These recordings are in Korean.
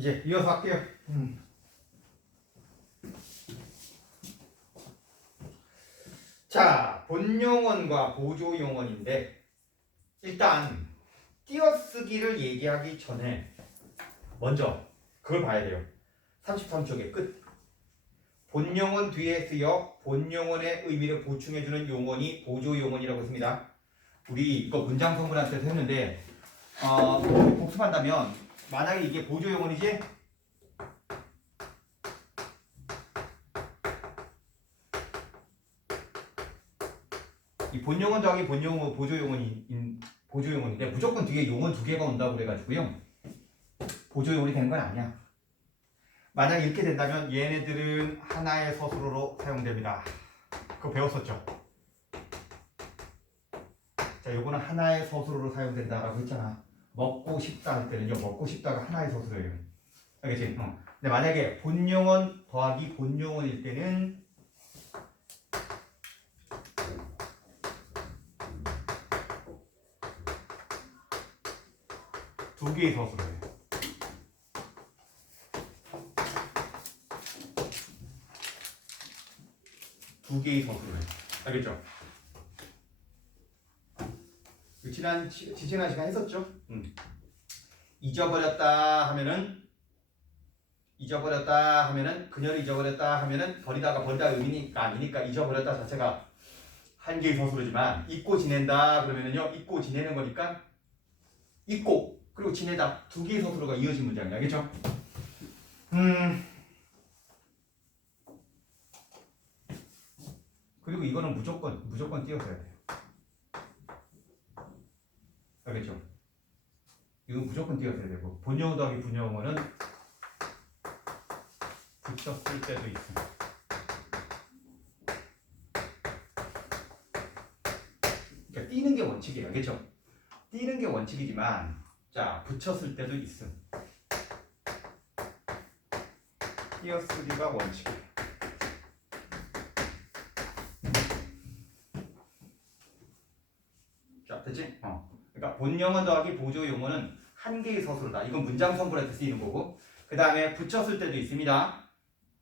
이제 이어서 할게요. 자, 본용언과 보조용언인데 일단 띄어쓰기를 얘기하기 전에 먼저 그걸 봐야 돼요. 33쪽의 끝. 본용언 뒤에 쓰여 본용언의 의미를 보충해주는 용언이 보조용언이라고 했습니다. 우리 이거 문장 성분할 때도 했는데 복습한다면 만약에 이게 보조용언이지? 이 본용언 더하기 본용언 보조용언인데 무조건 뒤에 용언 두 개가 온다고 그래가지고요. 보조용언이 되는 건 아니야. 만약 이렇게 된다면 얘네들은 하나의 서술어로 사용됩니다. 그거 배웠었죠? 자, 요거는 하나의 서술어로 사용된다라고 했잖아. 먹고 싶다 할 때는요, 먹고 싶다가 하나의 서술어예요. 알겠지? 근데 만약에 본용언 더하기 본용언일 때는 두 개의 서술어예요. 두 개의 서술어예요. 알겠죠? 지난 시간 했었죠? 잊어버렸다 하면은 그녀를 잊어버렸다 하면은 버리다 의미니까 아니니까 잊어버렸다 자체가 한 개의 서술어지만 잊고 지낸다 그러면은요, 잊고 지내는 거니까 잊고 그리고 지내다 두 개의 서술어가 이어진 문장이야. 알겠죠? 그리고 이거는 무조건 띄어서야 돼요. 알겠죠? 이건 무조건 띄어서야 되고 본용어 더하기 분용어는 붙였을 때도 있습니다. 그러니까 띄는 게 원칙이에요. 알겠죠? 띄는 게 원칙이지만 자, 붙였을 때도 있음. 띄어쓰기가 원칙이에요. 자, 됐지? 그러니까 본용어 더하기 보조용어는 한 개의 서술어다. 이건 문장 성분할 때 쓰이는 거고, 그 다음에 붙였을 때도 있습니다.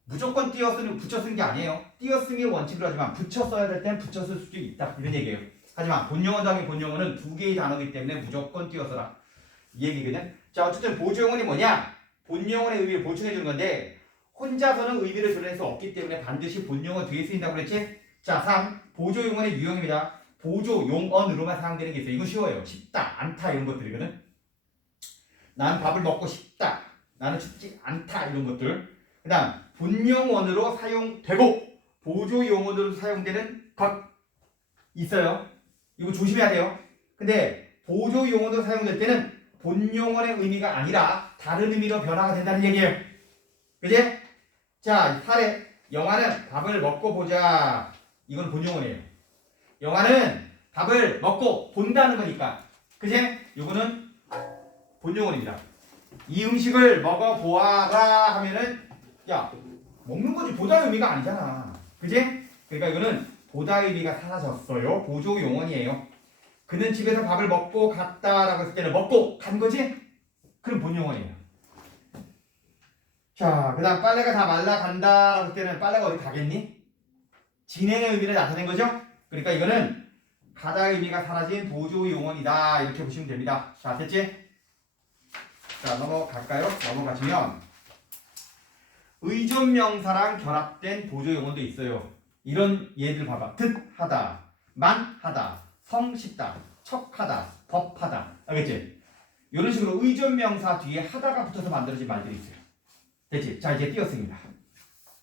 무조건 붙여 쓴 게 아니에요. 띄어쓰기 원칙으로 하지만 붙여 써야 될 땐 붙여 쓸 수도 있다. 이런 얘기예요. 하지만 본용어 더하기 본용어는 두 개의 단어이기 때문에 무조건 띄어 써라. 이 얘기거든. 자, 어쨌든 보조용어는 뭐냐? 본용어의 의미를 보충해 주는 건데 혼자서는 의미를 드러낼 수 없기 때문에 반드시 본용어 뒤에 쓰인다고 그랬지? 자, 3. 보조용어의 유형입니다. 보조용언으로만 사용되는 게 있어요. 이거 쉬워요. 싶다, 않다 이런 것들이거든. 난 밥을 먹고 싶다. 나는 춥지 않다 이런 것들. 그 다음 본용언으로 사용되고 보조용언으로 사용되는 것 있어요. 이거 조심해야 돼요. 근데 보조용언으로 사용될 때는 본용언의 의미가 아니라 다른 의미로 변화가 된다는 얘기예요. 그지? 자, 사례. 영화는 밥을 먹고 보자. 이건 본용언이에요. 영화는 밥을 먹고 본다는 거니까. 그지? 이거는 본용언입니다. 이 음식을 먹어보아라 하면은 야, 먹는 거지 보다의 의미가 아니잖아. 그지? 그러니까 이거는 보다의 의미가 사라졌어요. 보조용언이에요. 그는 집에서 밥을 먹고 갔다라고 했을 때는 먹고 간 거지? 그럼 본용언이에요. 자, 그 다음 빨래가 다 말라간다라고 했을 때는 빨래가 어디 가겠니? 진행의 의미를 나타낸 거죠? 그러니까 이거는 가다의 의미가 사라진 보조용언이다. 이렇게 보시면 됩니다. 자, 됐지? 자, 넘어갈까요? 넘어가시면 의존명사랑 결합된 보조용언도 있어요. 이런 예들 봐봐. 듯하다, 만하다, 성쉽다, 척하다, 법하다. 알겠지? 이런 식으로 의존명사 뒤에 하다가 붙어서 만들어진 말들이 있어요. 됐지? 자, 이제 띄어쓰기입니다.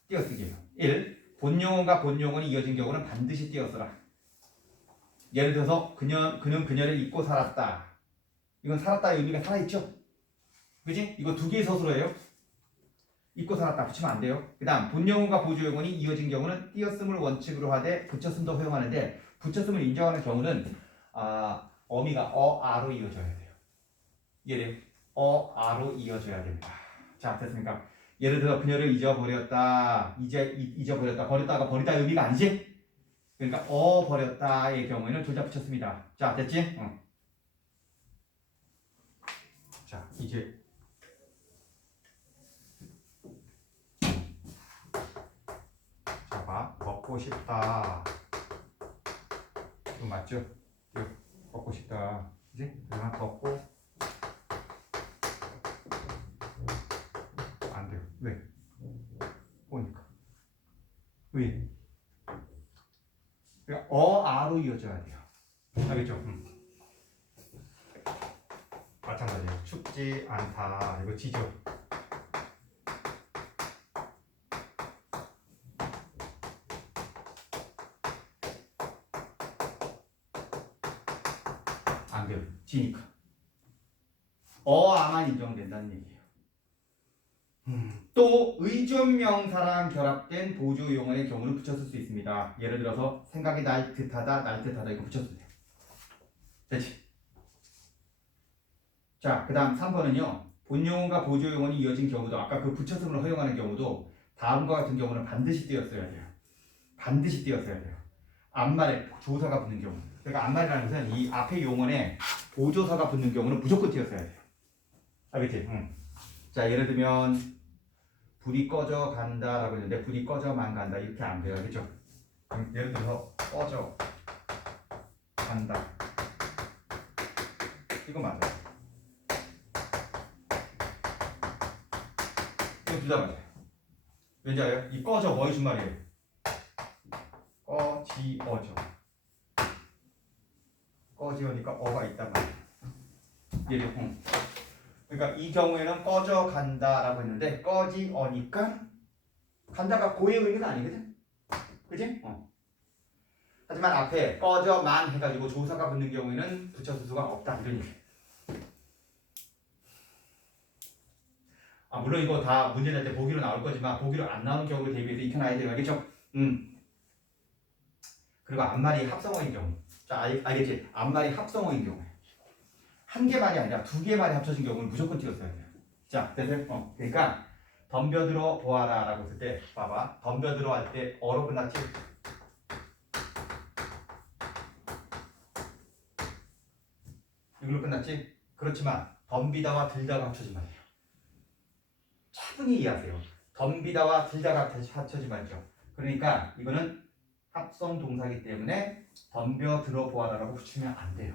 띄어쓰기예요. 1. 본용어가 본용어이 이어진 경우는 반드시 띄어쓰라. 예를 들어서 그는 그녀를 잊고 살았다. 이건 살았다의 의미가 살아있죠? 그지? 이거 두 개의 서술어예요. 잊고 살았다 붙이면 안 돼요. 그 다음 본용어가 보조용언이 이어진 경우는 띄어쓰음을 원칙으로 하되 붙였음도 허용하는데 붙였음을 인정하는 경우는 어미가 어아로 이어져야 돼요. 이해돼요? 어아로 이어져야 됩니다. 자, 됐습니까? 예를 들어 그녀를 잊어버렸다. 잊어버렸다. 버렸다가 버리다의 의미가 아니지? 그러니까 버렸다의 경우에는 조자 붙였습니다. 자, 됐지? 자, 이제 걷고 싶다. 이거 맞죠? 이거 걷고 싶다. 이제 그냥 걷고 안 돼요. 왜? 보니까 왜? 그러니까 아로 이어져야 돼요. 알겠죠? 마찬가지예요. 춥지 않다. 이거 지죠? 안 돼요. 지니까. 아만 인정된다는 얘기예요. 또 의존명사랑 결합된 보조용어의 경우는 붙였을 수 있습니다. 예를 들어서 생각이 날 듯하다, 날 듯하다 이거 붙였어요. 됐지? 자, 그 다음 3번은요. 본용어가 보조용어니 이어진 경우도 아까 그 붙였음을 허용하는 경우도 다음과 같은 경우는 반드시 띄었어야 돼요. 반드시 띄었어야 돼요. 앞말에 조사가 붙는 경우. 그러니까 앞말이라는 것은 이 앞에 용어에 보조사가 붙는 경우는 무조건 띄었어야 돼요. 알겠지? 자, 예를 들면 불이 꺼져 간다라고 했는데 불이 꺼져만 간다 이렇게 안 돼요. 그렇죠? 예를 들어서 꺼져 간다. 이거 맞아요. 이거 둘 다 맞아요. 왠지 알아요? 이 꺼져 뭐의 준말이에요? 꺼지어져. 꺼지어니까 어가 있단 말이에요. 얘를 그러니까 이 경우에는 꺼져 간다라고 했는데 꺼지어니까 간다가 고의 의미는 아니거든. 그지? 하지만 앞에 꺼져만 해가지고 조사가 붙는 경우에는 붙였을 수가 없다 이런 얘기. 물론 이거 다 문제 낼 때 보기로 나올 거지만 보기로 안 나오는 경우를 대비해서 익혀놔야 돼요. 알겠죠? 그리고 앞말이 합성어인 경우. 자, 알겠지? 앞말이 합성어인 경우. 한 개 말이 아니라 두 개 말이 합쳐진 경우는 무조건 띄웠어야 돼요. 자, 됐어요? 그러니까 덤벼들어 보아라 라고 했을 때 봐봐. 덤벼들어 할 때 어로 끝났지? 이걸로 끝났지? 그렇지만 덤비다와 들다가 합쳐진 말이에요. 차분히 이해하세요. 덤비다와 들다가 합쳐진 말이죠. 그러니까 이거는 합성 동사이기 때문에 덤벼들어 보아라라고 붙이면 안 돼요.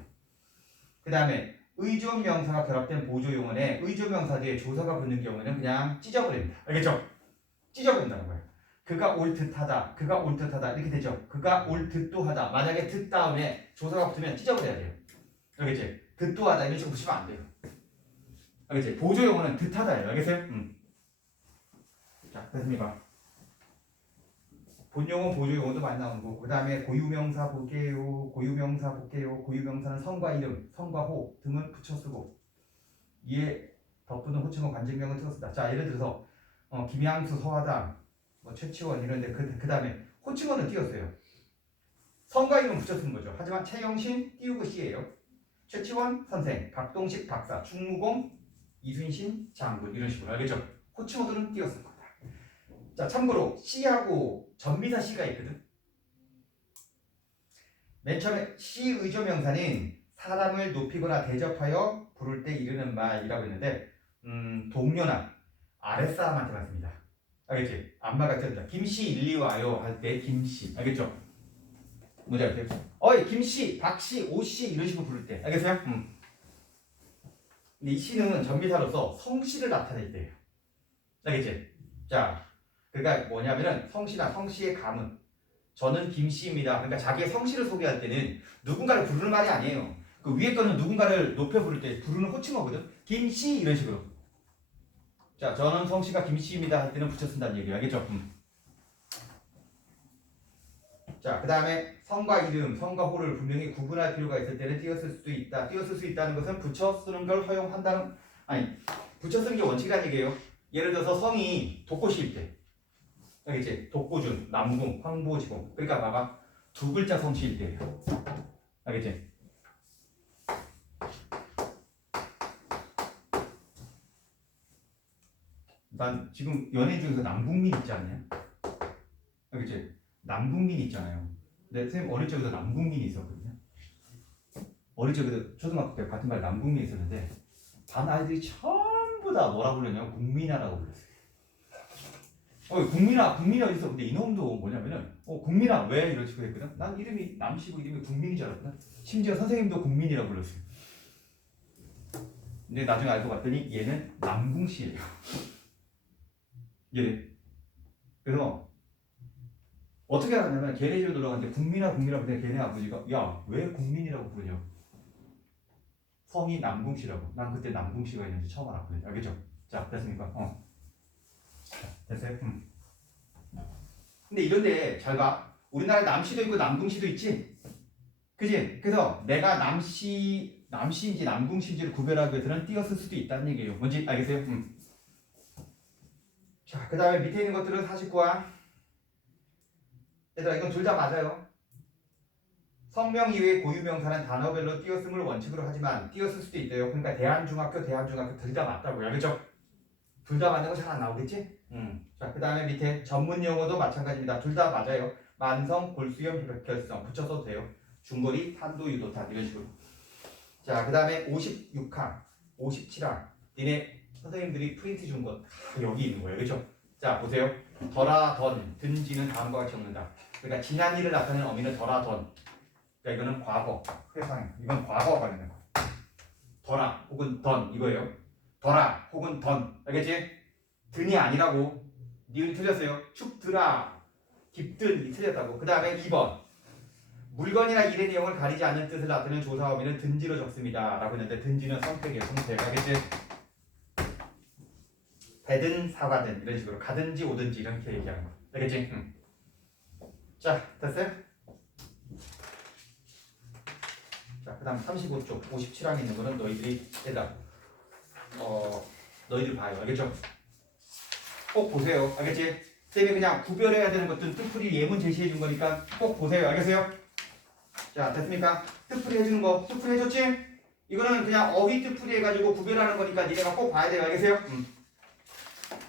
그 다음에 의존명사가 결합된 보조용어에 의존명사 뒤에 조사가 붙는 경우에는 그냥 찢어버립니다. 알겠죠? 찢어버린다는 거예요. 그가 올 듯하다, 그가 올 듯하다 이렇게 되죠. 그가 올 듯도 하다. 만약에 듯 다음에 조사가 붙으면 찢어버려야 돼요. 알겠지? 듯도 하다 이런 식으로 붙이면 안 돼요. 알겠지? 보조용어는 듯하다예요. 알겠어요? 자, 됐습니까? 본용어, 보조용어도 많이 나오는 거고 그 다음에 고유명사 볼게요. 고유명사 볼게요. 고유명사는 성과 이름, 성과 호 등을 붙여 쓰고 이에 덧붙는 호칭어 관직명을 틀었습니다. 자, 예를 들어서 김양수, 서하당, 최치원 이런데 그 다음에 호칭어는 띄었어요. 성과 이름 붙여 쓰는 거죠. 하지만 최영신 띄우고 씨예요. 최치원 선생, 박동식 박사, 충무공, 이순신 장군 이런 식으로 알겠죠? 호칭어들은 띄었을 겁니다. 자, 참고로 씨하고 전미사 씨가 있거든. 맨 처음에 씨 의조명사는 사람을 높이거나 대접하여 부를 때 이르는 말이라고 했는데 동료나 아랫사람한테만 씁니다. 알겠지? 안마 같은 김씨 일리 와요 할 때 김씨 알겠죠? 뭔지 알겠어요? 어이 김씨, 박씨, 오씨 이런 식으로 부를 때 알겠어요? 근데 이 씨는 전미사로서 성씨를 나타낼 때예요. 알겠지? 자, 그러니까 뭐냐면은 성씨나 성씨의 가문 저는 김씨입니다. 그러니까 자기의 성씨를 소개할 때는 누군가를 부르는 말이 아니에요. 그 위에 거는 누군가를 높여 부를 때 부르는 호칭어거든. 김씨 이런 식으로. 자, 저는 성씨가 김씨입니다 할 때는 붙여 쓴다는 얘기예요. 알겠죠? 자, 그 다음에 성과 이름, 성과 호를 분명히 구분할 필요가 있을 때는 띄었을 수도 있다. 띄었을 수 있다는 것은 붙여 쓰는 걸 허용한다는 붙여 쓰는 게 원칙이라는 얘기예요. 예를 들어서 성이 독고시일 때 알겠지? 독고준, 남궁, 황보지공. 그러니까 봐봐. 두 글자 성씨일 때예요. 알겠지? 난 지금 연예인 중에서 남궁민 있지 않냐? 알겠지? 남궁민 있잖아요. 근데 선생님 어릴 적에도 남궁민이 있었거든요. 어릴 적에도 초등학교 때 같은 말 남궁민이 있었는데 반 아이들이 전부 다 뭐라 불렀냐면 국민아라고 불렀어요. 국민이 어디 있어? 근데 이놈도 뭐냐면은 국민아 왜 이런 식으로 했거든? 난 이름이 남씨고 이름이 국민인 줄 알았거든. 심지어 선생님도 국민이라고 불렀어요. 근데 나중에 알고 봤더니 얘는 남궁씨예요. 얘. 그래서 어떻게 알았냐면 걔네 집에 놀러 갔는데 국민아 부르는데 걔네 아버지가 야 왜 국민이라고 부르냐고. 성이 남궁씨라고. 난 그때 남궁씨가 있는지 처음 알았거든요. 알겠죠? 자 됐습니까? 됐어요? 근데 이런데 잘 봐. 우리나라에 남씨도 있고 남궁씨도 있지? 그지? 그래서 내가 남씨인지 남궁씨인지를 구별하기 위해서는 띄었을 수도 있다는 얘기예요. 뭔지 알겠어요? 자, 그 다음에 밑에 있는 것들은 49화. 얘들아, 이건 둘 다 맞아요. 성명 이외의 고유명사는 단어별로 띄었음을 원칙으로 하지만 띄었을 수도 있대요. 그러니까 대한중학교 둘 다 맞다고요. 알겠죠? 둘 다 맞는 거 잘 안 나오겠지? 자, 그 다음에 밑에 전문 용어도 마찬가지입니다. 둘 다 맞아요. 만성, 골수염, 혈결성 붙여서도 돼요. 중거리, 탄도, 유도탄 이런 식으로. 자, 그 다음에 56항, 57항. 니네 선생님들이 프린트 준 것 여기 있는 거예요. 그렇죠? 자, 보세요. 덜아, 던, 든지는 다음과 같이 없는다. 그러니까 지난 일을 나타내는 어미는 덜아, 던. 그러니까 이거는 과거, 회상. 이건 과거가 관련된 거. 덜아 혹은 던 이거예요. 덜아 혹은 던. 알겠지? 든이 아니라고. 니은 틀렸어요. 축드라, 깁든이 틀렸다고. 그 다음에 2번. 물건이나 일의 내용을 가리지 않는 뜻을 나타내는 조사 어미는 든지로 적습니다. 라고 했는데 든지는 선택이에요. 선택. 알겠지? 배든 사과든 이런 식으로 가든지 오든지 이렇게 얘기하는 거. 알겠지? 자, 됐어요? 자, 그 다음 35쪽 57항에 있는 거는 너희들이 해다 너희들 봐요. 알겠죠? 꼭 보세요. 알겠지? 쌤이 그냥 구별해야 되는 것들은 뜻풀이 예문 제시해 준 거니까 꼭 보세요. 알겠어요? 자, 됐습니까? 뜻풀이 해주는 거 뜻풀이 해줬지? 이거는 그냥 어휘 뜻풀이 해가지고 구별하는 거니까 니네가 꼭 봐야 돼요. 알겠어요?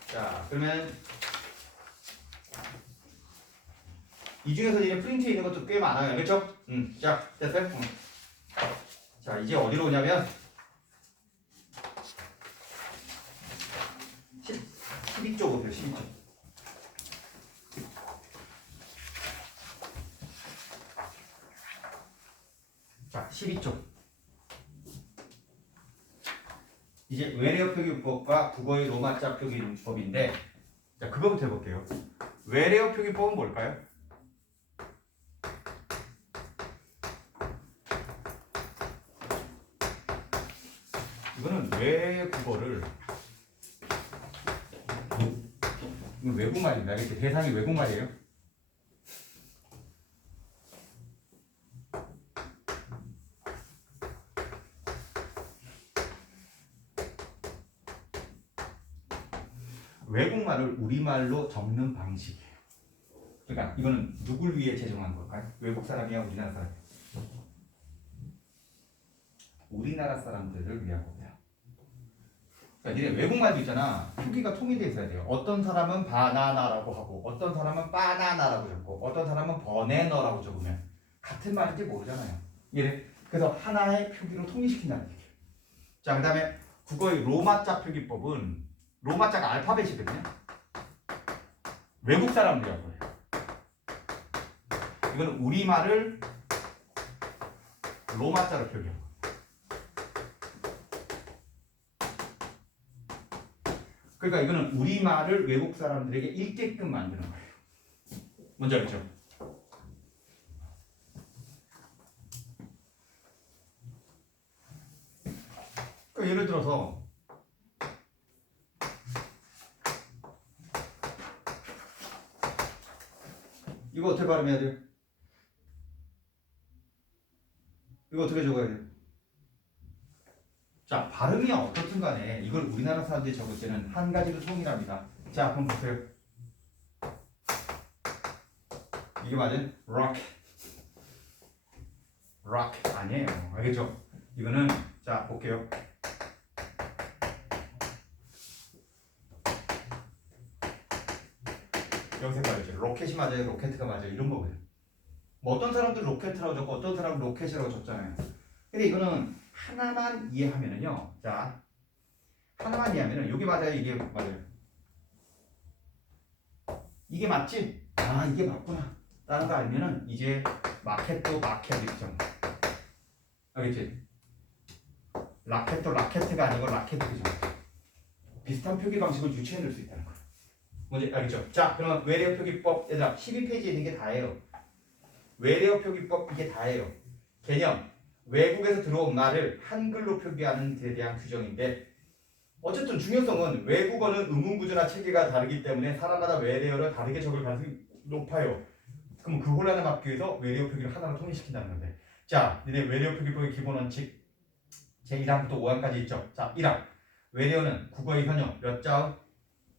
자, 그러면 이 중에서 니네 프린트에 있는 것도 꽤 많아요. 알겠죠? 자, 됐어요? 자, 이제 어디로 오냐면 12쪽 오세요. 12쪽. 자, 12쪽. 이제 외래어 표기법과 국어의 로마자 표기법인데, 자, 그거부터 해볼게요. 외래어 표기법은 뭘까요? 이거는 외국어를 이건 외국말입니다. 알겠지? 대상이 외국말이에요. 외국말을 우리말로 적는 방식이에요. 그러니까 이거는 누굴 위해 제정한 걸까요? 외국 사람이야, 우리나라 사람이야? 우리나라 사람들을 위한 겁니다. 그러니까 니네 외국말도 있잖아. 표기가 통일되어 있어야 돼요. 어떤 사람은 바나나라고 하고 어떤 사람은 바나나라고 적고 어떤 사람은 버네너라고 적으면 같은 말인지 모르잖아요. 예. 그래서 하나의 표기로 통일시킨다는 얘기예요. 자, 그 다음에 국어의 로마자 표기법은 로마자가 알파벳이거든요. 외국 사람들이라고 해요. 이거는 우리말을 로마자로 표기해요. 그러니까 이거는 우리말을 외국 사람들에게 읽게끔 만드는 거예요. 뭔지 알겠죠? 그러니까 예를 들어서 이거 어떻게 발음해야 돼요? 이거 어떻게 적어야 돼요? 자, 발음이 어떻든 간에 이걸 우리나라 사람들이 적을 때는 한 가지로 통일합니다. 자, 그럼 보세요. 이게 맞아요? rock. rock 아니에요. 알겠죠? 이거는 자, 볼게요. 여기서 봐야죠. 로켓이 맞아요? 로켓가 맞아요? 이런 거거든요. 뭐 어떤 사람들은 로켓이라고 적고 어떤 사람은 로켓이라고 적잖아요. 근데 이거는 하나만 이해하면은요. 자, 하나만 이해하면은 여기 맞아요, 이게 맞아요. 이게 맞지? 아 이게 맞구나 라는 거 알면은 이제 마켓도 마켓이죠. 알겠지? 라켓도 라켓가 아니고 라켓이죠. 비슷한 표기 방식을 유추해낼 수 있다는 거. 뭔지 알겠죠? 자 그럼 외래어 표기법 얘들아 12페이지에 있는 게 다예요. 외래어 표기법 이게 다예요. 개념 외국에서 들어온 말을 한글로 표기하는 데 대한 규정인데 어쨌든 중요성은 외국어는 의문구조나 체계가 다르기 때문에 사람마다 외래어를 다르게 적을 가능성이 높아요. 그럼 그 혼란을 막기 위해서 외래어 표기를 하나로 통일시킨다는 건데 자 니네 외래어 표기법의 기본 원칙 제1항부터 5항까지 있죠. 자 1항 외래어는 국어의 현역 몇 자음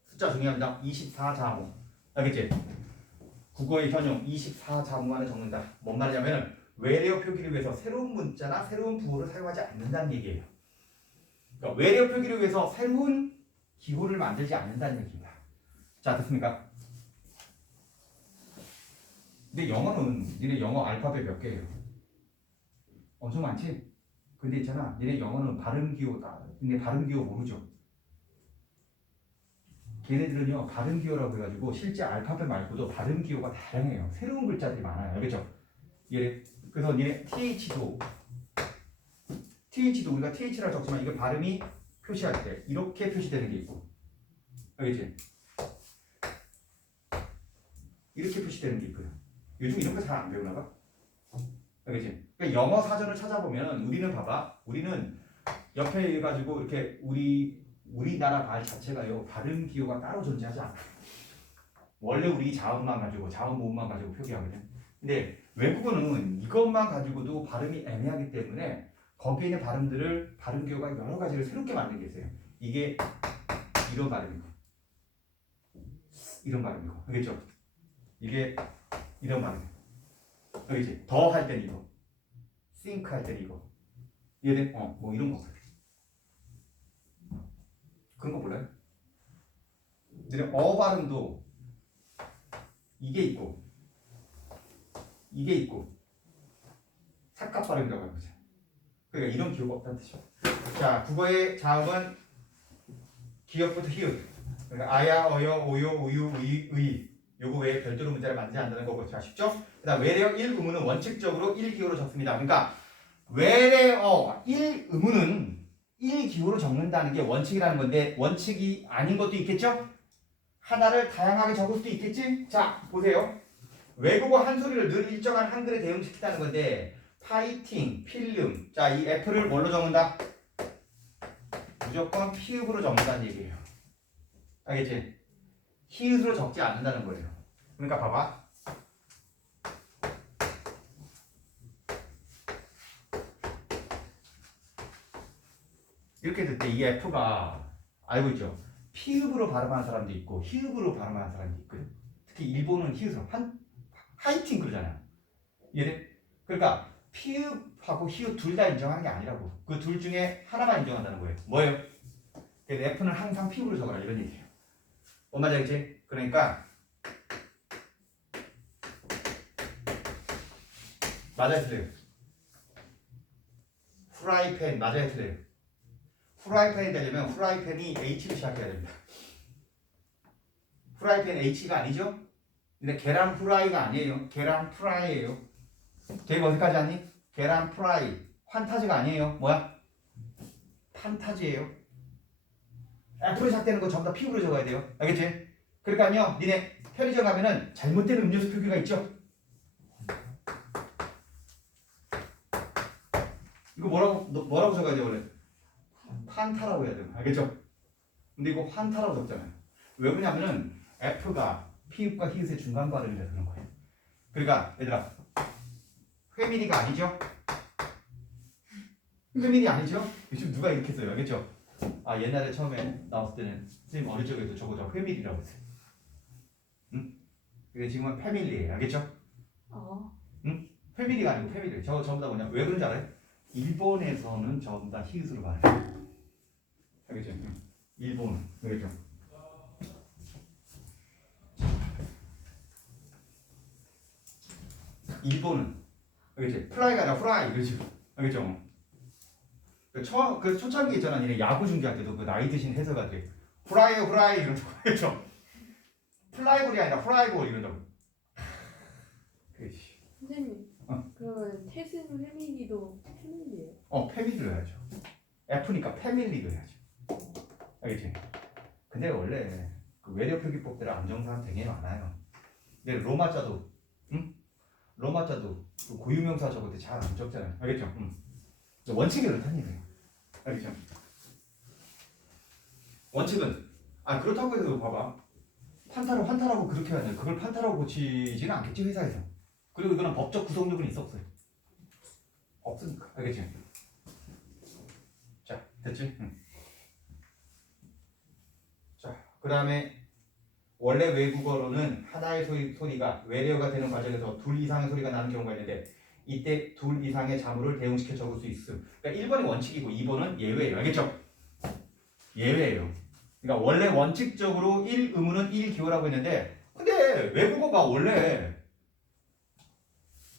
숫자 중요합니다. 24자음 알겠지? 국어의 현역 24자음 안에 적는다. 뭔 말이냐면은 외래어 표기를 위해서 새로운 문자나 새로운 부호를 사용하지 않는다는 얘기예요. 그러니까 외래어 표기를 위해서 새로운 기호를 만들지 않는다는 얘기입니다. 자 됐습니까? 근데 영어는 니네 영어 알파벳 몇 개예요? 엄청 많지? 근데 있잖아 니네 영어는 발음기호다. 니네 발음기호 모르죠? 걔네들은요 발음기호라고 해가지고 실제 알파벳 말고도 발음기호가 다양해요. 새로운 글자들이 많아요. 알겠죠? 얘 그래서 니네 TH도 우리가 TH라고 적지만 이거 발음이 표시할 때 이렇게 표시되는 게 있고 알겠지? 이렇게 표시되는 게 있고요. 요즘 이런 거 잘 안 배우나 봐. 알겠지? 그러니까 영어 사전을 찾아보면 우리는 봐봐. 우리는 옆에 해가지고 이렇게 우리나라 말 자체가요 발음 기호가 따로 존재하지 않아. 원래 우리 자음만 가지고 자음 모음만 가지고 표기하거든. 근데 외국어는 이것만 가지고도 발음이 애매하기 때문에 거기에 있는 발음들을 발음 기호가 여러 가지를 새롭게 만든 게 있어요. 이게 이런 발음이고 이런 발음이고 알겠죠? 이게 이런 발음. 알겠지? 더 할 땐 이거, think 할 땐 이거. 이해돼? 뭐 이런 거. 그런 거 몰라요? 근데 발음도 이게 있고 삭갑 발음이라고 하는 거죠. 그러니까 이런 기호가 없다는 뜻이죠. 자, 국어의 자음은 기역부터 히읗. 그러니까 아야, 어여, 오요, 우유, 의. 요거 외에 별도로 문자를 만들지 않는다는 거고. 자, 쉽죠? 그다음 외래어 1의문은 원칙적으로 1기호로 적습니다. 그러니까 외래어 1의문은 1기호로 적는다는 게 원칙이라는 건데 원칙이 아닌 것도 있겠죠? 하나를 다양하게 적을 수도 있겠지? 자, 보세요. 외국어 한 소리를 늘 일정한 한글에 대응시킨다는 건데 파이팅, 필름. 자, 이 F를 뭘로 적는다? 무조건 피읍으로 적는다는 얘기예요. 알겠지? 히읗으로 적지 않는다는 거예요. 그러니까 봐봐. 이렇게 될 때 이 F가 알고 있죠? 피읍으로 발음하는 사람도 있고 히읗으로 발음하는 사람도 있거든. 특히 일본은 히읗으로 하이팅 그러잖아요. 이해돼? 그러니까 피읍하고 히읗 둘 다 인정하는 게 아니라고. 그 둘 중에 하나만 인정한다는 거예요. 뭐예요? 그래서 F는 항상 피읍으로 적어라 이런 얘기예요. 뭔 말인지 알겠지? 그러니까 맞아요 틀려요? 후라이팬 맞아요 틀려요? 후라이팬이 되려면 후라이팬이 H로 시작해야 됩니다. 후라이팬 H가 아니죠? 근데 계란 후라이가 아니에요. 계란 프라이예요. 되게 어디까지 하니? 계란 프라이. 환타지가 아니에요. 뭐야? 판타지예요. F로 시작되는 거 전부 다 P로 적어야 돼요. 알겠지? 그러니까요. 니네 편의점 가면은 잘못된 음료수 표기가 있죠? 이거 뭐라고 적어야 돼요 원래? 판타라고 해야 돼요. 알겠죠? 근데 이거 환타라고 적잖아요. 왜 그러냐면은 F가 피읍과 히읗의 중간 발음이라 그런 거예요. 그러니까 얘들아 회밀이가 아니죠? 회밀이 아니죠? 요즘 누가 이렇게 써요. 알겠죠? 아 옛날에 처음에 나왔을 때는 선생님 어느 쪽에도 저거 다 회밀이라고 했어요. 응? 근데 지금은 패밀리예요. 알겠죠? 응? 패밀리가 아니고 패밀리. 저거 전부 다 뭐냐? 왜 그런지 알아요? 일본에서는 전부 다 히읗으로 말해요. 알겠죠? 일본은. 알겠죠? 일본은. 알겠지? 프라이가 아니라 후라이. 이러지. 알겠죠? 그 초창기 있잖아. 니네 야구 중계할 때도 그 나이 드신 해설가들이 후라이요 후라이 이러고. 알겠죠? 플라이볼이 아니라 프라이볼 이런다고. 그렇지. 선생님. 그러면 태승 패밀리도 패밀리예요? 패밀리로 해야죠. F니까 패밀리로 해야죠. 알겠지? 근데 원래 그 외래 표기법대로 안정사는 되게 많아요. 근데 로마자도, 응? 로마자도 그 고유명사 적을 때 잘 안 적잖아요. 알겠죠? 원칙이 그렇다는 얘기예요. 알겠죠? 원칙은 그렇다고 해서 봐봐. 환타라고 그렇게 하냐? 그걸 판타라고 고치지는 않겠지 회사에서. 그리고 이거는 법적 구속력은 있어 없어요? 없으니까. 알겠지? 자, 됐지? 자, 그 다음에 원래 외국어로는 하나의 소리가 외래어가 되는 과정에서 둘 이상의 소리가 나는 경우가 있는데 이때 둘 이상의 자물을 대응시켜 적을 수 있음. 그러니까 1번이 원칙이고 2번은 예외예요. 알겠죠? 예외예요. 그러니까 원래 원칙적으로 1의문은 1기호라고 했는데 근데 외국어가 원래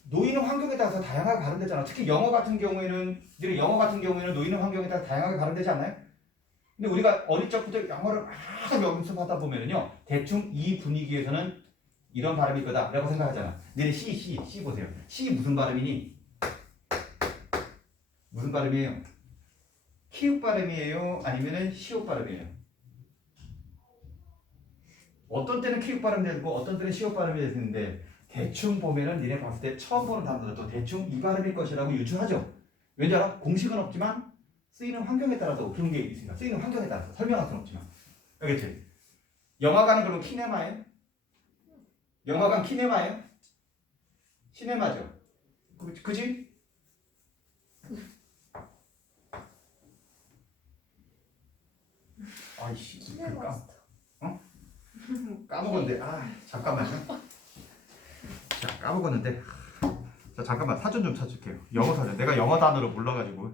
놓이는 환경에 따라서 다양하게 발음되잖아. 특히 영어 같은 경우에는 놓이는 환경에 따라 다양하게 발음되지 않나요? 근데 우리가 어릴 적부터 영어를 막 연습하다 보면은요 대충 이 분위기에서는 이런 발음일 거다라고 생각하잖아. 근데 C 보세요. C 무슨 발음이니? 무슨 발음이에요? 키읔 발음이에요? 아니면은 시옷 발음이에요? 어떤 때는 키읔 발음이 되고 어떤 때는 시옷 발음이 되는데 대충 보면은 니네 봤을 때 처음 보는 단어도 대충 이 발음일 것이라고 유추하죠. 왠지 알아? 공식은 없지만 쓰이는 환경에 따라서 그런 게 있으니까 쓰이는 환경에 따라서 설명할 수는 없지만 알겠지? 영화관은 그럼 키네마예요? 영화관 키네마예요? 시네마죠? 그지? 아이씨 그러니까 까먹었는데 잠깐만요. 자 까먹었는데 자 잠깐만 사전 좀 찾을게요. 영어 사전 내가 영어 단어를 몰라가지고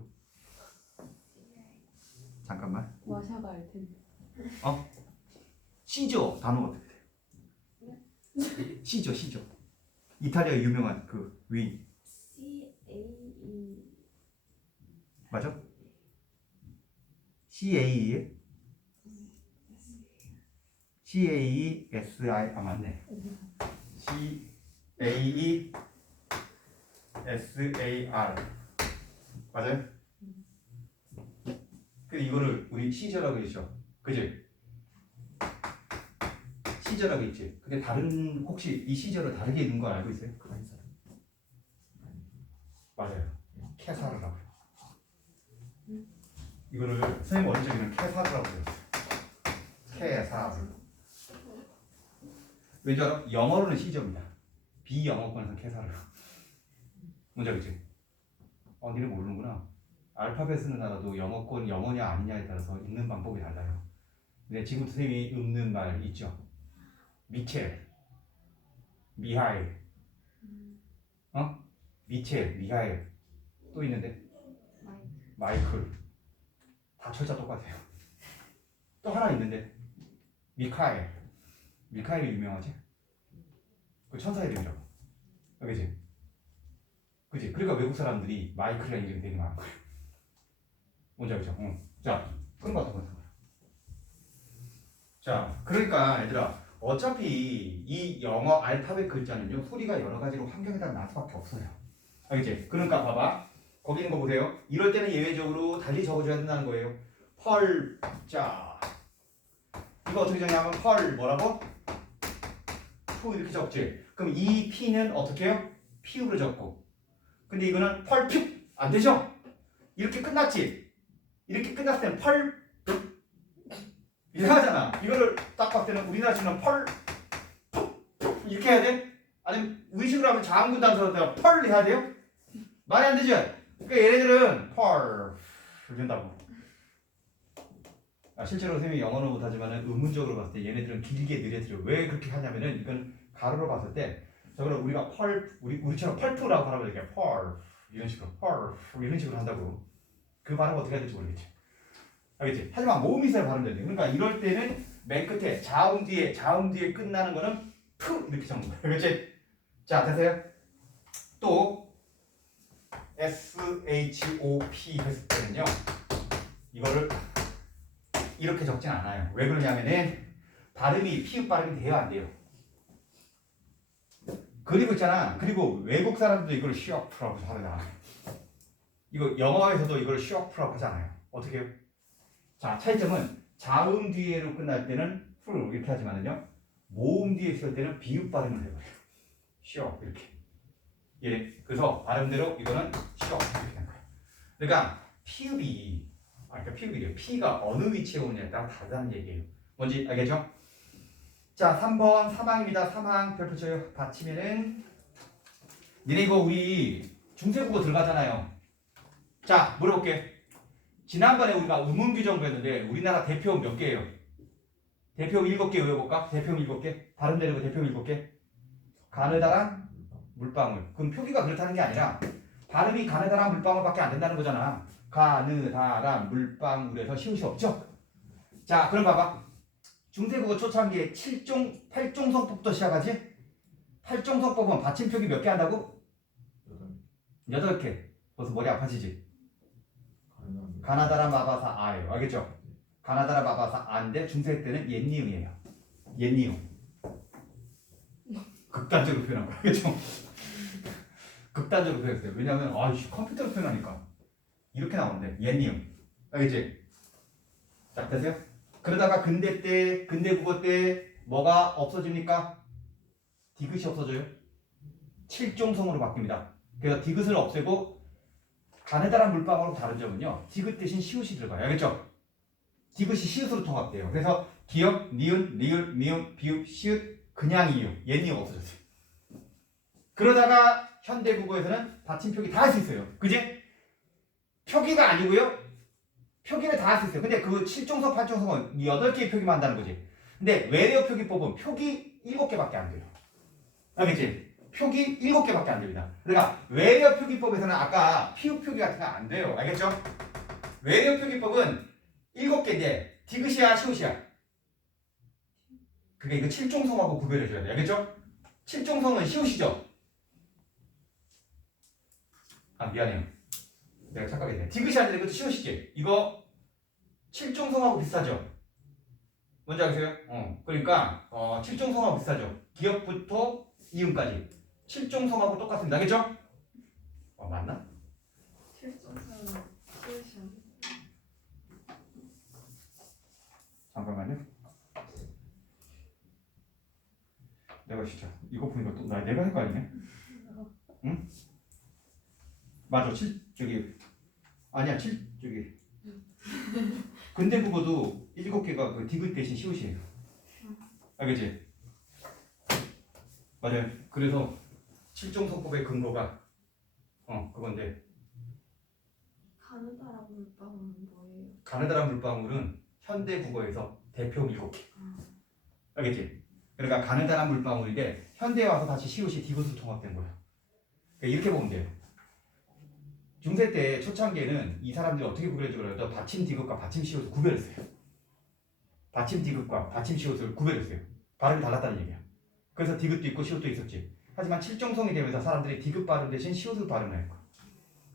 잠깐만. 와샤가 알 텐데. 시조 단어가 어떻게 돼? 시조 이탈리아 유명한 그 위인 CAE 맞아? CAE에? CAESI 맞네. CAESAR 맞아요? 근데 이거를 우리 시저라고 했죠. 그지? 시저라고 했지. 근데 혹시 이 시저를 다르게 읽는 거 알고 있어요? 맞아요. 캐사르라고요. 이거를 선생님 어릴 적에는 캐사르라고 해요. 캐사르. 왠지 알아? 영어로는 시저입니다. 비영어권에서 캐사르. 뭔지 알겠지? 니네 모르는구나. 알파벳은 알아도 영어권 영어냐 아니냐에 따라서 읽는 방법이 달라요. 근데 지금 선생님이 읊는 말 있죠? 미첼, 미하일, 미첼, 미하일 또 있는데 마이클 다 철자 똑같아요. 또 하나 있는데 미카엘이 유명하지? 그 천사 이름이라고. 그지? 그지? 그러니까 외국 사람들이 마이클이라는 이름이 되게 많은 거예요. 뭔지 알죠? 자, 끊어봐. 자, 그러니까 얘들아 어차피 이 영어 알파벳 글자는요 소리가 여러 가지로 환경에 따라 날 수밖에 없어요. 알겠지? 그러니까 봐봐. 거기 있는 거 보세요. 이럴 때는 예외적으로 달리 적어줘야 된다는 거예요. 펄. 자, 이거 어떻게 적냐면 펄 뭐라고? 푸 이렇게 적지. 그럼 이 P는 어떻게 해요? 피우로 적고. 근데 이거는 펄퓨 안 되죠? 이렇게 끝났지? 이렇게 끝났을 때는 펄 이상하잖아. 이거를 딱 봤을 때는 우리나라 치면 펄 이렇게 해야 돼? 아니면 우리식으로 하면 자음군 단서로 펄 해야 돼요? 말이 안 되죠? 그러니까 얘네들은 펄 이런다고. 실제로 선생님이 영어는 못하지만 의문적으로 봤을 때 얘네들은 길게 느려뜨려. 왜 그렇게 하냐면은 이건 가로로 봤을 때 저거를 우리가 우리처럼 펄프라고 발음을 이렇게 펄 이런 식으로 펄 이런 식으로 한다고. 그 발음 어떻게 해야 될지 모르겠지. 알겠지? 하지만 모음이 있어야 발음되지. 그러니까 이럴 때는 맨 끝에 자음 뒤에 끝나는 거는 푸 이렇게 적는 거야. 그렇지? 자, 됐어요? 또 SHOP 했을 때는요. 이거를 이렇게 적진 않아요. 왜 그러냐면은 발음이 피읍 발음이 돼요, 안 돼요? 그리고 있잖아. 그리고 외국 사람들도 이걸 쉬어프라고 하잖아. 이거 영어에서도 이걸 쉬어프라고 하잖아요. 어떻게 해요? 자, 차이점은 자음 뒤에로 끝날 때는 풀 이렇게 하지만은요. 모음 뒤에 쓸 때는 비읍 발음을 해버려요. 쉬어 이렇게. 예. 그래서 발음대로 이거는 쉬어 이렇게 되는 거예요. 그러니까 피읍이 그러니까 피읍이래요. 피가 어느 위치에 오느냐에 따라 다르다는 얘기예요. 뭔지 알겠죠? 자, 3번 사망입니다. 사망 별표 쳐요. 받치면은 니네 이거 우리 중세국어 들어가잖아요. 자, 물어볼게. 지난번에 우리가 의문규정 배웠는데 우리나라 대표음 몇 개예요? 대표음 7개 외워볼까? 대표음 7개? 발음 내리고 대표음 7개? 가느다란 물방울. 그럼 표기가 그렇다는 게 아니라 발음이 가느다란 물방울밖에 안 된다는 거잖아. 가느다란 물방울에서 시옷이 없죠? 자, 그럼 봐봐. 중세국어 초창기에 7종, 8종 성법부터 시작하지? 8종 성법은 받침표기 몇 개 한다고? 8개. 벌써 머리 아파지지? 가나다라 마바사 아예요. 알겠죠? 가나다라 마바사 아인데 중세 때는 옛니음이에요. 옛니음. 극단적으로 표현한 거야. 알겠죠? 극단적으로 표현했어요. 왜냐면 컴퓨터로 표현하니까 이렇게 나오는데 옛니음. 알겠지? 자, 되세요? 그러다가 근대 때, 근대 국어 때 뭐가 없어집니까? 디귿이 없어져요. 7종성으로 바뀝니다. 그래서 디귿을 없애고 가느다란 물방울로 다른 점은요. 디귿 대신 시옷이 들어가요. 알겠죠? 디귿이 시옷으로 통합돼요. 그래서 기역, 니은, 리을, 미음, 비읍, 시읒, 그냥 이음, 옛니음 없어졌어요. 그러다가 현대 국어에서는 받침표기 다 할 수 있어요. 그지? 표기가 아니고요. 표기는 다 할 수 있어요. 근데 그 7종성, 8종성은 8개의 표기만 한다는 거지. 근데 외래어 표기법은 표기 7개밖에 안 돼요. 알겠지? 표기 7개밖에 안 됩니다. 그러니까 외래어 표기법에서는 아까 피읍 표기 같은 거 안 돼요. 알겠죠? 외래어 표기법은 7개인데 디귿이야 시옷이야? 그게 이거 7종성하고 구별해줘야 돼. 알겠죠? 7종성은 시옷이죠? 미안해요. 내가 착각했네. 디귿이 아니라 이것도 시옷이지? 이거 7종성하고 비슷하죠? 뭔지 아세요? 그러니까 7종성하고 비슷하죠? 기역부터 이음까지 7종성하고 똑같습니다. 알겠죠? 맞나? 실종사는 시옷이 잠깐만요. 내가 진짜 이거 보니까 또 내가 헷갈리네. 응? 맞아. 7 저기 아니야 7 저기 근대 국어도 7개가 그 디귿 대신 시옷이에요. 알겠지? 맞아요. 그래서 7종성법의 근거가 그건데 가느다란 물방울은 뭐예요? 가느다란 물방울은 현대 국어에서 대표 7개. 알겠지? 그러니까 가느다란 물방울인데 현대에 와서 다시 시옷이 디귿으로 통합된 거야. 그러니까 이렇게 보면 돼요. 중세 때 초창기에는 이 사람들이 어떻게 구별했지 그래도 받침 디귿과 받침 시옷을 구별했어요. 받침 디귿과 받침 시옷을 구별했어요. 발음이 달랐다는 얘기야. 그래서 디귿도 있고 시옷도 있었지. 하지만 7종성이 되면서 사람들이 디귿 발음 대신 시옷을 발음을 했고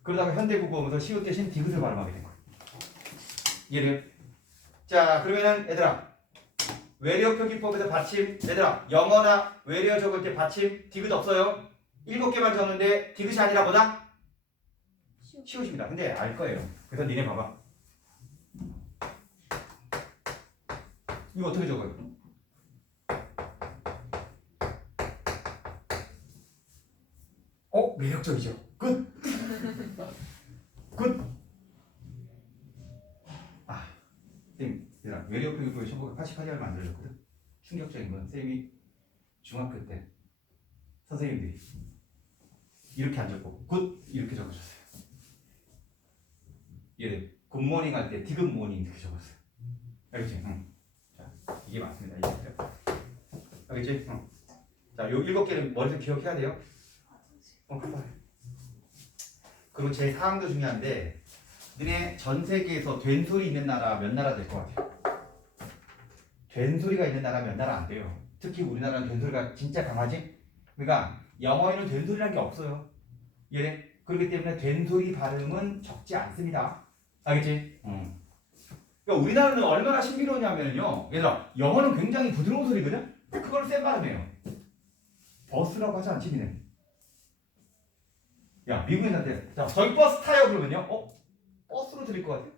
그러다가 현대 국어 오면서 시옷 대신 디귿을 발음하게 된 거야. 이해돼요? 자, 그러면은 얘들아 외래어 표기법에서 받침 얘들아 영어나 외래어 적을 때 받침 디귿 없어요. 7개만 적는데 디귿이 아니라 뭐다? 시옷입니다. 근데 알 거예요. 그래서 니네 봐봐. 이거 어떻게 적어요? 매력적이죠. 굿. 굿. 쌤, 얘들아 외래어 표기법에 1988년을 만들어졌거든. 충격적인 건 쌤이 중학교 때 선생님들이 이렇게 안 적고 굿 이렇게 적어줬어요. 얘 굿모닝 할 때 디귿 모닝 이렇게 적었어요. 알겠지? 응. 자, 이게 맞습니다. 이게 알겠지? 응. 자, 요 7개는 머릿속에 기억해야 돼요. 급하게. 그리고 제 사항도 중요한데 너네 전 세계에서 된소리 있는 나라 몇 나라 될 것 같아요? 된소리가 있는 나라 몇 나라 안 돼요. 특히 우리나라는 된소리가 진짜 강하지? 그러니까 영어에는 된소리라는 게 없어요. 예. 그렇기 때문에 된소리 발음은 적지 않습니다. 알겠지? 그러니까 우리나라는 얼마나 신비로우냐면요. 얘들아 영어는 굉장히 부드러운 소리거든? 그걸 센 발음이에요. 버스라고 하지 않지 니네? 야 미국인한테 자 저희 버스 타요 그러면요 버스로 들릴 것 같아?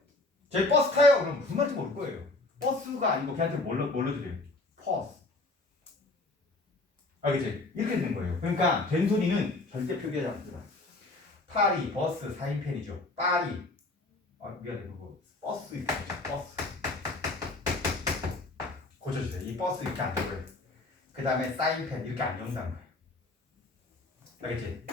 저희 버스 타요 그러면 무슨 말인지 모를 거예요. 버스가 아니고 걔한테 뭘로 들려요? 버스. 알겠지? 이렇게 되는 거예요. 그러니까 된소리는 절대 표기하지 않습니다. 파리 버스 사인펜이죠. 파리 미안해 그거 버스 이렇게 하죠. 버스 고쳐주세요. 이 버스 이렇게 안 되고요. 그 다음에 사인펜 이렇게 안 연다는 거예요. 알겠지?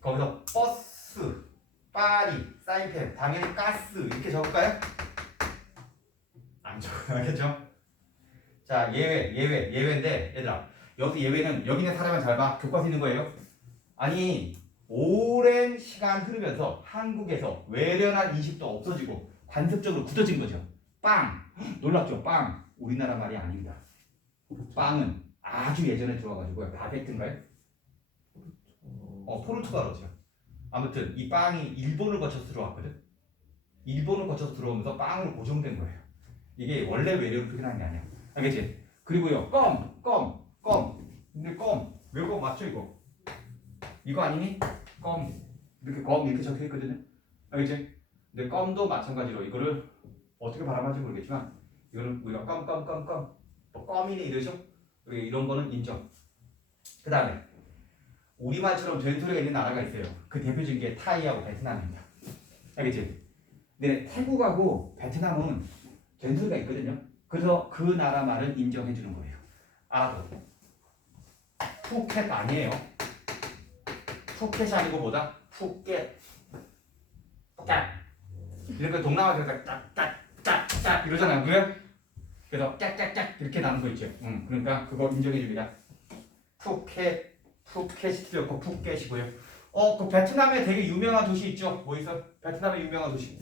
거기서 버스, 파리, 사인펜, 당연히 가스 이렇게 적을까요? 안 적어요. 알겠죠? 자 예외인데 얘들아 여기서 예외는 여기 있는 사람은 잘 봐. 교과서 있는 거예요. 아니 오랜 시간 흐르면서 한국에서 외련한 인식도 없어지고 관습적으로 굳어진 거죠. 빵 놀랍죠? 빵 우리나라 말이 아닙니다. 빵은 아주 예전에 들어와가지고요. 바게트인가요? 포르투갈어죠. 아무튼 이 빵이 일본을 거쳐서 들어왔거든. 일본을 거쳐서 들어오면서 빵으로 고정된 거예요. 이게 원래 외래어로 표현한 게 아니야. 알겠지? 그리고요 껌. 근데 껌 외국어 맞죠 이거? 이거 아니니? 껌 이렇게 적혀 있거든요. 알겠지? 근데 껌도 마찬가지로 이거를 어떻게 발음할지 모르겠지만 이거는 우리가 껌 뭐 껌이네 이러죠? 이런 거는 인정. 그 다음에 우리말처럼 된소리가 있는 나라가 있어요. 그 대표적인 게 타이하고 베트남입니다. 알겠지? 근데 태국하고 베트남은 된소리가 있거든요. 그래서 그 나라 말은 인정해 주는 거예요. 알아도 푸켓 아니에요. 푸켓이 아니고 뭐다? 푸켓 이렇게 동남아에서 짝짝짝짝 이러잖아요. 그래요? 그래서 짝짝짝 이렇게 나는 거 있죠. 그러니까 그거 인정해 줍니다. 푸켓이 틀렸고 푸켓이고요. 그 베트남에 되게 유명한 도시 있죠. 뭐 있어? 베트남의 유명한 도시.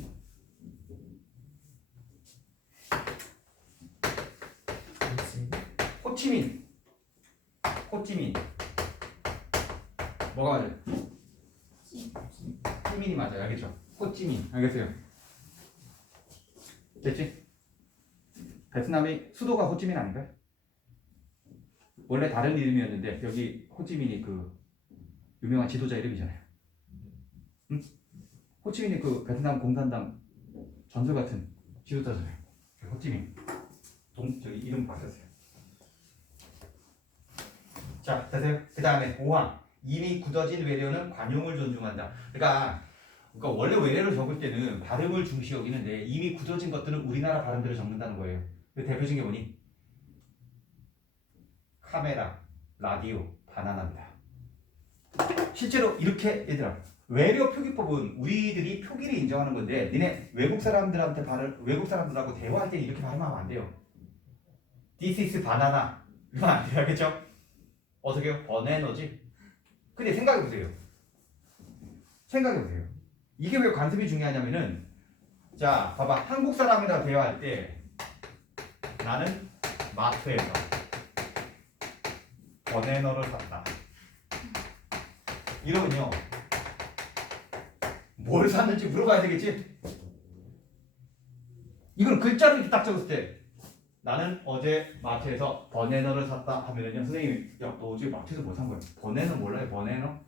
호치민. 뭐가 맞아요? 호치민이 맞아요. 알겠죠? 호치민. 알겠어요? 됐지? 베트남의 수도가 호치민 아닌가요? 원래 다른 이름이었는데 여기 호치민이 그 유명한 지도자 이름이잖아요. 응? 호치민이 그 베트남 공산당 전설 같은 지도자잖아요. 호치민. 저기 이름 바뀌었어요. 자, 되세요? 그 다음에 5항. 이미 굳어진 외래어는 관용을 존중한다. 그러니까 원래 외래어를 적을 때는 발음을 중시 여기는데 이미 굳어진 것들은 우리나라 발음대로 적는다는 거예요. 그 대표적인 게 뭐니? 카메라, 라디오, 바나나입니다. 실제로 이렇게 얘들아 외래어 표기법은 우리들이 표기를 인정하는 건데 니네 외국 사람들하고 대화할 때 이렇게 발음하면 안 돼요. This is banana 이러면 안 돼요. 알겠죠? 어떻게요? 버네너지? 근데 생각해보세요. 이게 왜 관습이 중요하냐면은 자 봐봐 한국 사람이랑 대화할 때 나는 마트에서 버네너를 샀다 이러면요 뭘 샀는지 물어봐야 되겠지? 이건 글자로 이렇게 딱 적었을 때 나는 어제 마트에서 버네너를 샀다 하면은요 선생님이 야 너 어제 마트에서 뭐 산 거야? 버네너 몰라요? 버네너가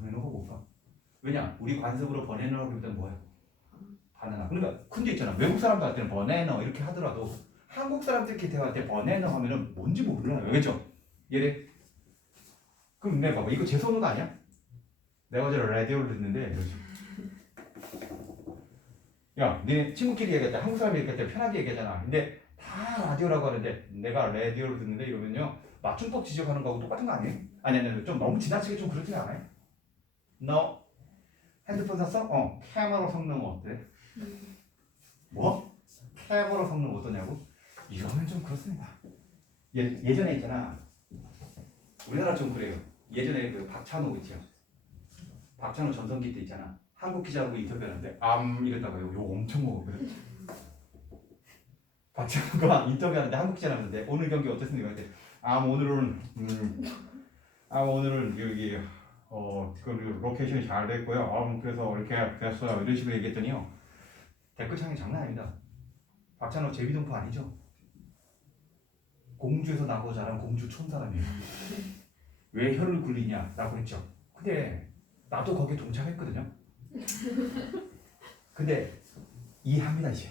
뭘까? 왜냐 우리 관습으로 버네너라고 그럴 땐 뭐야? 바나나. 그러니까 근데 있잖아 외국 사람들 할 때는 버네너 이렇게 하더라도 한국 사람들끼리 대화할 때 버네너 하면은 뭔지 몰라요. 알겠죠? 얘네 그럼 내가 봐봐 이거 제 선호가 아니야? 내가 어제 라디오를 듣는데 이러지. 야 니네 친구끼리 얘기할 때 한국 사람이 얘기할 때 편하게 얘기하잖아. 근데 다 라디오라고 하는데 내가 라디오를 듣는데 이러면요 맞춤법 지적하는 거하고 똑같은 거 아니에요? 아니 좀 너무 지나치게 좀 그렇지 않아요? 너 핸드폰 샀어? 캐머로 성능 어때? 뭐? 캐머로 성능 어떠냐고? 이러면 좀 그렇습니다. 예전에 있잖아 우리나라 좀 그래요. 예전에 그 박찬호 있죠. 박찬호 전성기 때 있잖아. 한국 기자하고 인터뷰하는데 이랬다가 욕 엄청 먹었거든. 박찬호가 인터뷰하는데 한국 기자 나오는데 오늘 경기 어땠습니까? 그때 오늘은 여기 그 로케이션이 잘 됐고요. 그래서 이렇게 됐어요. 이런 식으로 얘기했더니요. 댓글창이 장난 아닙니다. 박찬호 제비동포 아니죠? 공주에서 나고 자란 공주촌 사람이에요. 왜 혀를 굴리냐라고 했죠. 근데 나도 거기에 동참했거든요. 근데 이해합니다 이제.